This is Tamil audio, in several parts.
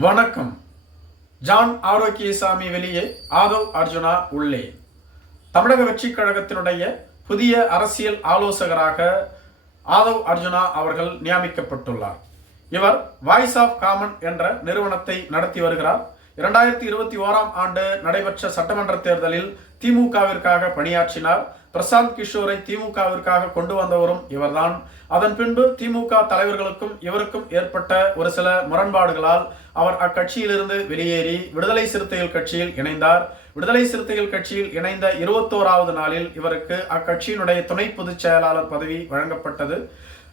வணக்கம். ஜான் ஆரோக்கியசாமி வெளியே ஆதவ் அர்ஜுனா உள்ளே. தமிழக வெற்றி கழகத்தினுடைய புதிய அரசியல் ஆலோசகராக ஆதவ் அர்ஜுனா அவர்கள் நியமிக்கப்பட்டுள்ளார். இவர் வாய்ஸ் ஆஃப் காமன் என்ற நிறுவனத்தை நடத்தி வருகிறார். இரண்டாயிரத்தி இருபத்தி ஓராம் ஆண்டு நடைபெற்ற சட்டமன்ற தேர்தலில் திமுகவிற்காக பணியாற்றினார். பிரசாந்த் கிஷோரை திமுகவிற்காக கொண்டு வந்தவரும் இவர்தான். அதன் பின்பு திமுக தலைவர்களுக்கும் இவருக்கும் ஏற்பட்ட ஒரு சில முரண்பாடுகளால் அவர் அக்கட்சியிலிருந்து வெளியேறி விடுதலை சிறுத்தைகள் கட்சியில் இணைந்தார். விடுதலை சிறுத்தைகள் கட்சியில் இணைந்த இருபத்தோராவது நாளில் இவருக்கு அக்கட்சியினுடைய துணை பொதுச் செயலாளர் பதவி வழங்கப்பட்டது.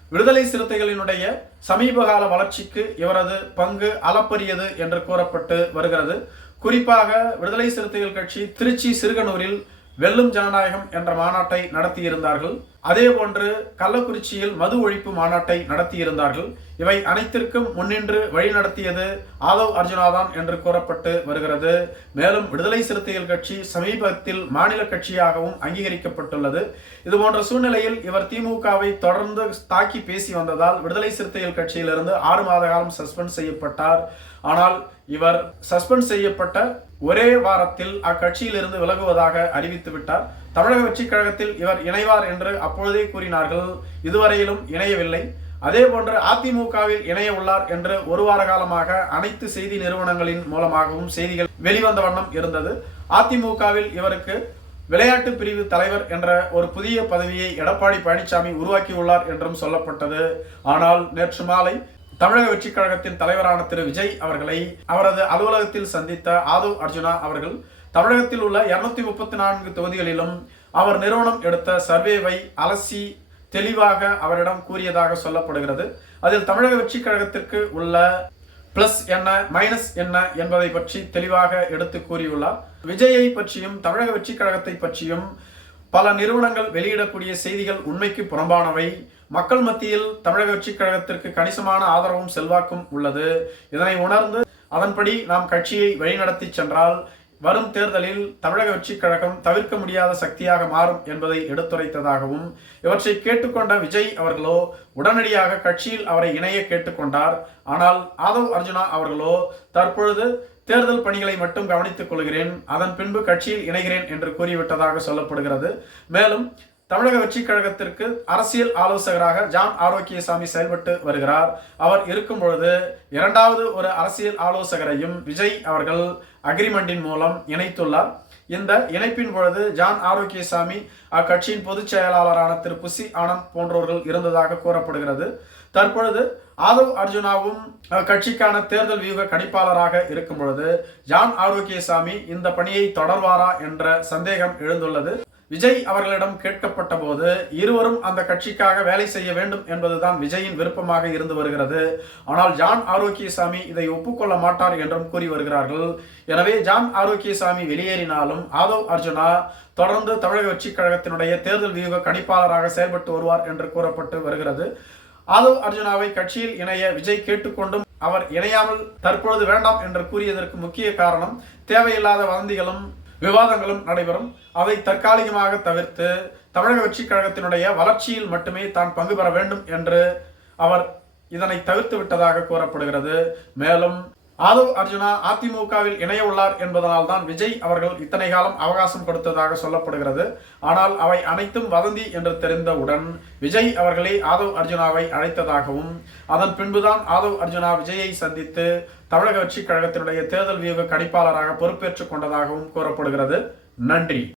விடுதலை சிறுத்தைகளினுடைய சமீபகால வளர்ச்சிக்கு இவரது பங்கு அளப்பரியது என்று கூறப்பட்டு வருகிறது. குறிப்பாக விடுதலை சிறுத்தைகள் கட்சி திருச்சி சிறுகனூரில் வெல்லும் ஜனநாயகம் என்ற மாநாட்டை நடத்தியிருந்தார்கள். அதே போன்று கள்ளக்குறிச்சியில் மது ஒழிப்பு மாநாட்டை நடத்தியிருந்தார்கள். இவை அனைத்திற்கும் முன்னின்று வழிநடத்தியது ஆதவ் அர்ஜுனாதான் என்று கூறப்பட்டு வருகிறது. மேலும் விடுதலை சிறுத்தைகள் கட்சி சமீபத்தில் மாநில கட்சியாகவும் அங்கீகரிக்கப்பட்டுள்ளது. இது போன்ற சூழ்நிலையில் இவர் திமுகவை தொடர்ந்து தாக்கி பேசி வந்ததால் விடுதலை சிறுத்தைகள் கட்சியிலிருந்து ஆறு மாத காலம் சஸ்பெண்ட் செய்யப்பட்டார். ஆனால் இவர் சஸ்பெண்ட் செய்யப்பட்ட ஒரே வாரத்தில் அக்கட்சியிலிருந்து விலகுவதாக அறிவித்து விட்டார் தமிழக வெற்றிக் கழகத்தில் இவர் இணைவார் என்று அப்பொழுதே கூறினார்கள். இதுவரையிலும் இணையவில்லை. அதே போன்று அதிமுகவில் இணைய உள்ளார் என்று ஒரு வார காலமாக அனைத்து செய்தி நிறுவனங்களின் மூலமாகவும் செய்திகள் வெளிவந்த வண்ணம் இருந்தது. அதிமுகவில் இவருக்கு விளையாட்டு பிரிவு தலைவர் என்ற ஒரு புதிய பதவியை எடப்பாடி பழனிசாமி உருவாக்கியுள்ளார் என்றும் சொல்லப்பட்டது. ஆனால் நேற்று மாலை தமிழக வெற்றிக் கழகத்தின் தலைவரான திரு விஜய் அவர்களை அவரது அலுவலகத்தில் சந்தித்த ஆதவ் அர்ஜுனா அவர்கள் தமிழகத்தில் உள்ள இருநூத்தி முப்பத்தி நான்கு தொகுதிகளிலும் அவர் நிறுவனம் எடுத்த சர்வேவை அலசி தெளிவாக அவரிடம் கூறியதாக சொல்லப்படுகிறது. அதில் தமிழக வெற்றி கழகத்திற்கு உள்ள பிளஸ் என்ன மைனஸ் என்ன என்பதை பற்றி தெளிவாக எடுத்து கூறியுள்ளார். விஜயை பற்றியும் தமிழக வெற்றி கழகத்தை பற்றியும் பல நிறுவனங்கள் வெளியிடக்கூடிய செய்திகள் உண்மைக்கு புறம்பானவை. மக்கள் மத்தியில் தமிழக வெற்றி கழகத்திற்கு கணிசமான ஆதரவும் செல்வாக்கும் உள்ளது. இதனை உணர்ந்து அதன்படி நாம் கட்சியை வழிநடத்தி சென்றால் வரும் தேர்தலில் தமிழக வெற்றிக் கழகம் தவிர்க்க முடியாத சக்தியாக மாறும் என்பதை எடுத்துரைத்ததாகவும் இவற்றை கேட்டுக்கொண்ட விஜய் அவர்களோ உடனடியாக கட்சியில் அவரை இணைய கேட்டுக்கொண்டார். ஆனால் ஆதவ் அர்ஜுனா அவர்களோ தற்பொழுது தேர்தல் பணிகளை மட்டும் கவனித்துக் கொள்கிறேன் அதன் பின்பு கட்சியில் இணைகிறேன் என்று கூறிவிட்டதாக சொல்லப்படுகிறது. மேலும் தமிழக வெற்றி கழகத்திற்கு அரசியல் ஆலோசகராக ஜான் ஆரோக்கியசாமி செயல்பட்டு வருகிறார். அவர் இருக்கும் பொழுது இரண்டாவது ஒரு அரசியல் ஆலோசகரையும் விஜய் அவர்கள் அக்ரிமெண்டின் மூலம் இணைத்துள்ளார். இந்த இணைப்பின் பொழுது ஜான் ஆரோக்கியசாமி அக்கட்சியின் பொதுச் செயலாளரான திரு. புசி ஆனந்த் போன்றவர்கள் இருந்ததாக கூறப்படுகிறது. தற்பொழுது ஆதவ் அர்ஜுனாவும் கட்சிக்கான தேர்தல் வியூக கணிப்பாளராக இருக்கும் பொழுது ஜான் ஆரோக்கியசாமி இந்த பணியை தொடர்வாரா என்ற சந்தேகம் எழுந்துள்ளது. விஜய் அவர்களிடம் கேட்கப்பட்ட போது இருவரும் அந்த கட்சிக்காக வேலை செய்ய வேண்டும் என்பதுதான் விஜயின் விருப்பமாக இருந்து வருகிறது. ஆனால் ஜான் ஆரோக்கியசாமி இதை ஒப்புக்கொள்ள மாட்டார் என்றும் கூறி வருகிறார்கள். எனவே ஜான் ஆரோக்கியசாமி வெளியேறினாலும் ஆதவ் அர்ஜுனா தொடர்ந்து தமிழக வெற்றிக் கழகத்தினுடைய தேர்தல் வியூக கணிப்பாளராக செயல்பட்டு வருவார் என்று கூறப்பட்டு வருகிறது. ஆதவ் அர்ஜுனாவை கட்சியில் இணைய விஜய் கேட்டுக்கொண்டும் அவர் இணையாமல் தற்பொழுது வேண்டாம் என்று கூறியதற்கு முக்கிய காரணம் தேவையில்லாத வதந்திகளும் விவாதங்களும் நடைபெறும். அதை தற்காலிகமாக தவிர்த்து தமிழக வெற்றிக் கழகத்தினுடைய வளர்ச்சியில் மட்டுமே தான் பங்கு பெற வேண்டும் என்று அவர் இதனை தவிர்த்து விட்டதாக கூறப்படுகிறது. மேலும் ஆதவ் அர்ஜுனா அதிமுகவில் இணைய உள்ளார் என்பதனால் தான் விஜய் அவர்கள் இத்தனை காலம் அவகாசம் கொடுத்ததாக சொல்லப்படுகிறது. ஆனால் அவை அனைத்தும் வதந்தி என்று தெரிந்தவுடன் விஜய் அவர்களே ஆதவ் அர்ஜுனாவை அழைத்ததாகவும் அதன் பின்புதான் ஆதவ் அர்ஜுனா விஜயை சந்தித்து தமிழக கட்சி கழகத்தினுடைய தேர்தல் வியூக கணிப்பாளராக பொறுப்பேற்றுக் கொண்டதாகவும் கூறப்படுகிறது. நன்றி.